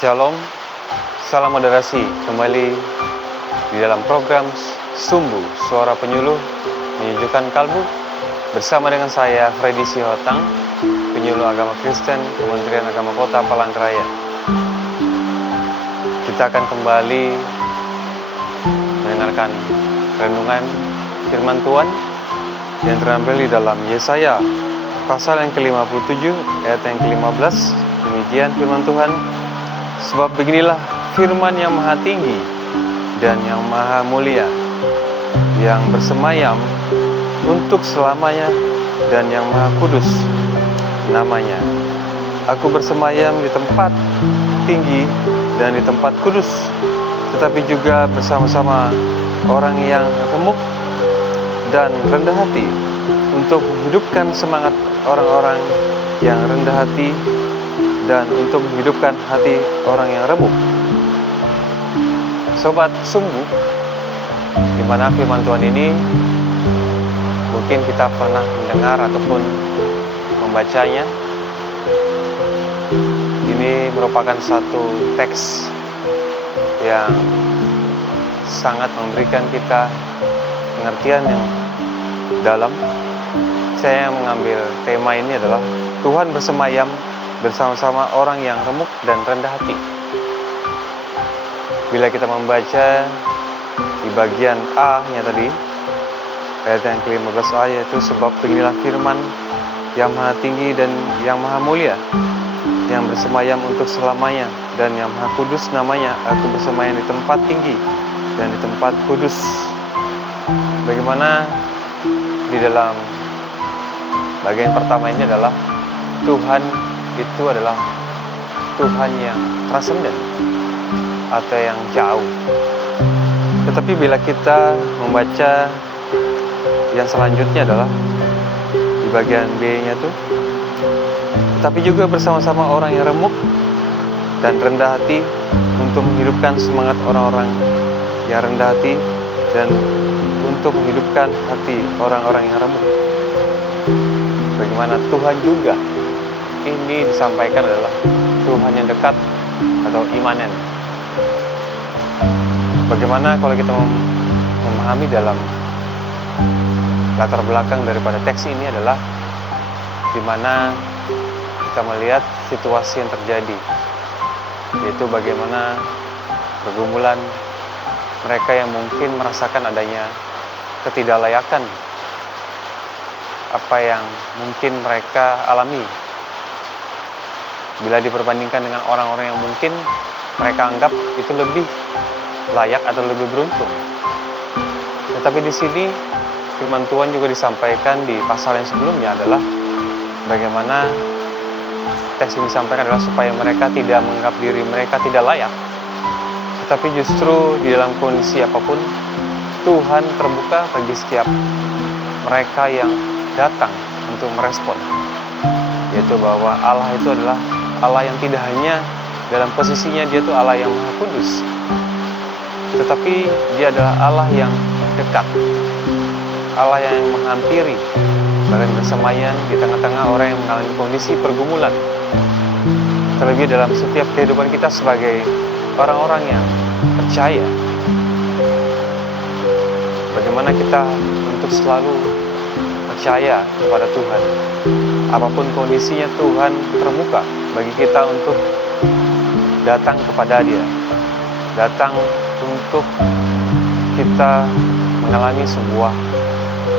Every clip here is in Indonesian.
Shalom, salam moderasi. Kembali di dalam program Sumbu, Suara Penyuluh Menyejukkan Kalbu, bersama dengan saya Freddy Sihotang, penyuluh agama Kristen Kementerian Agama Kota Palangkaraya. Kita akan kembali mendengarkan renungan firman Tuhan yang terambil di dalam Yesaya pasal yang ke-57 ayat yang ke-15. Demikian firman Tuhan. Sebab beginilah firman yang maha tinggi dan yang maha mulia, yang bersemayam untuk selamanya dan yang maha kudus namanya. Aku bersemayam di tempat tinggi dan di tempat kudus, tetapi juga bersama-sama orang yang remuk dan rendah hati, untuk menghidupkan semangat orang-orang yang rendah hati dan untuk menghidupkan hati orang yang remuk. Sobat Sumbu, di mana firman Tuhan ini mungkin kita pernah mendengar ataupun membacanya. Ini merupakan satu teks yang sangat memberikan kita pengertian yang dalam. Saya mengambil tema ini adalah Tuhan bersemayam bersama-sama orang yang remuk dan rendah hati. Bila kita membaca di bagian A-nya tadi, ayat yang ke-15a, yaitu sebab beginilah firman yang maha tinggi dan yang maha mulia, yang bersemayam untuk selamanya dan yang maha kudus namanya. Aku bersemayam di tempat tinggi dan di tempat kudus. Bagaimana di dalam bagian pertama ini adalah Tuhan itu adalah Tuhan yang transenden atau yang jauh. Tetapi bila kita membaca yang selanjutnya adalah di bagian B-nya tuh, tetapi juga bersama-sama orang yang remuk dan rendah hati, untuk menghidupkan semangat orang-orang yang rendah hati dan untuk menghidupkan hati orang-orang yang remuk. Bagaimana Tuhan juga ini disampaikan adalah Tuhan yang dekat atau imanen. Bagaimana kalau kita memahami dalam latar belakang daripada teks ini adalah di mana kita melihat situasi yang terjadi, yaitu bagaimana pergumulan mereka yang mungkin merasakan adanya ketidaklayakan apa yang mungkin mereka alami bila diperbandingkan dengan orang-orang yang mungkin mereka anggap itu lebih layak atau lebih beruntung. Tetapi di sini firman Tuhan juga disampaikan di pasal yang sebelumnya adalah bagaimana teks ini disampaikan adalah supaya mereka tidak menganggap diri mereka tidak layak, tetapi justru di dalam kondisi apapun Tuhan terbuka bagi setiap mereka yang datang untuk merespon, yaitu bahwa Allah itu adalah Allah yang tidak hanya dalam posisinya dia itu Allah yang maha kudus, tetapi dia adalah Allah yang dekat, Allah yang menghampiri, bahkan bersemayam di tengah-tengah orang yang mengalami kondisi pergumulan. Terlebih dalam setiap kehidupan kita sebagai orang-orang yang percaya, bagaimana kita untuk selalu percaya kepada Tuhan. Apapun kondisinya, Tuhan terbuka bagi kita untuk datang kepada Dia, datang untuk kita mengalami sebuah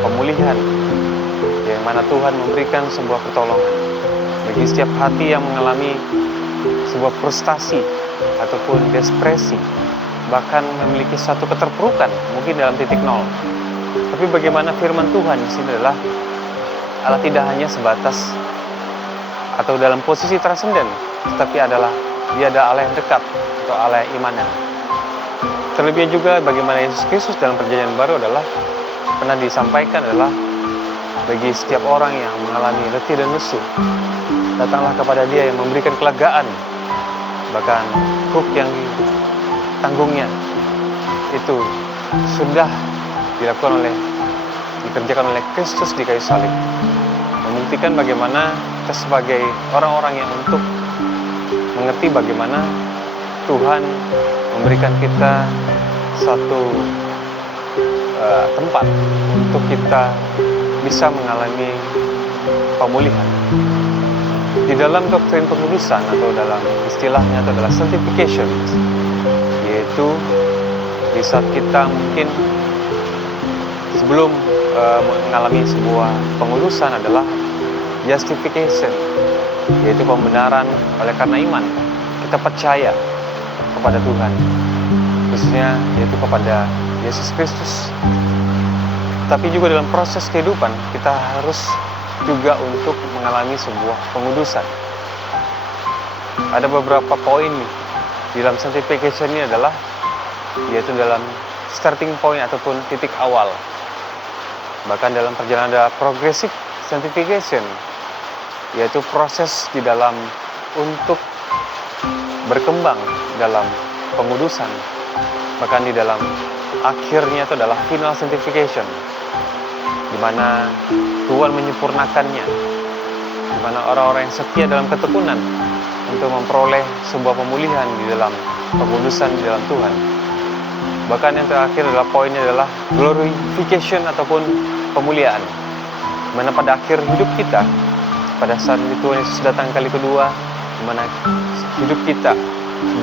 pemulihan, yang mana Tuhan memberikan sebuah pertolongan bagi setiap hati yang mengalami sebuah frustasi ataupun depresi, bahkan memiliki satu keterpurukan mungkin dalam titik nol. Tapi bagaimana firman Tuhan di sini adalah Allah tidak hanya sebatas atau dalam posisi transenden, tetapi Dia ada Allah yang dekat atau Allah yang imanen. Terlebih juga bagaimana Yesus Kristus dalam perjanjian baru adalah pernah disampaikan adalah bagi setiap orang yang mengalami letih dan lesu, datanglah kepada Dia yang memberikan kelegaan. Bahkan huk yang ditanggungnya itu sudah dikerjakan oleh Kristus di kayu salib, membuktikan bagaimana kita sebagai orang-orang yang untuk mengerti bagaimana Tuhan memberikan kita satu tempat untuk kita bisa mengalami pemulihan. Di dalam doktrin pengudusan atau dalam istilahnya itu adalah sanctification, yaitu di saat kita mungkin sebelum mengalami sebuah pengudusan adalah justification, yaitu pembenaran oleh karena iman. Kita percaya kepada Tuhan, khususnya yaitu kepada Yesus Kristus. Tapi juga dalam proses kehidupan kita harus juga untuk mengalami sebuah pengudusan. Ada beberapa poin di dalam sanctification ini adalah yaitu dalam starting point ataupun titik awal. Bahkan dalam perjalanan ada progressive sanctification, yaitu proses di dalam untuk berkembang dalam pengudusan. Bahkan di dalam akhirnya itu adalah final sanctification, di mana Tuhan menyempurnakannya, di mana orang-orang yang setia dalam ketekunan untuk memperoleh sebuah pemulihan di dalam pengudusan di dalam Tuhan. Bahkan yang terakhir adalah poinnya adalah glorification ataupun pemuliaan, di mana pada akhir hidup kita, pada saat Tuhan Yesus datang kali kedua, di mana hidup kita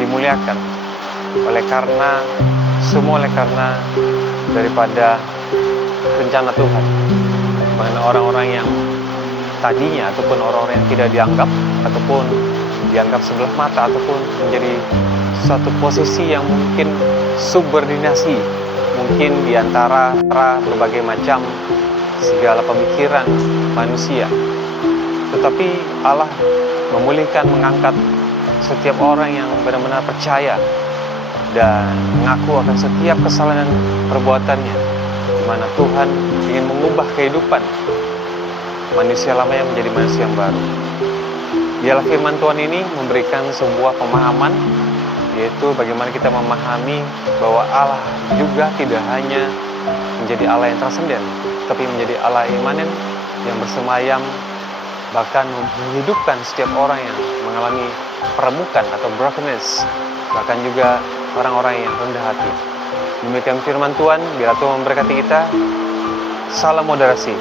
dimuliakan oleh karena daripada rencana Tuhan. Mana orang-orang yang tadinya ataupun orang-orang yang tidak dianggap ataupun dianggap sebelah mata ataupun menjadi suatu posisi yang mungkin subordinasi, mungkin diantara berbagai macam segala pemikiran manusia. Tetapi Allah memulihkan, mengangkat setiap orang yang benar-benar percaya dan mengaku akan setiap kesalahan dan perbuatannya, di mana Tuhan ingin mengubah kehidupan manusia lama yang menjadi manusia yang baru. Dialah firman Tuhan ini memberikan sebuah pemahaman, yaitu bagaimana kita memahami bahwa Allah juga tidak hanya menjadi Allah yang transenden, tapi menjadi Allah imanen yang bersemayam, bahkan menghidupkan setiap orang yang mengalami peremukan atau brokenness, bahkan juga orang-orang yang rendah hati. Demikian firman Tuhan, biar Tuhan memberkati kita. Salam moderasi.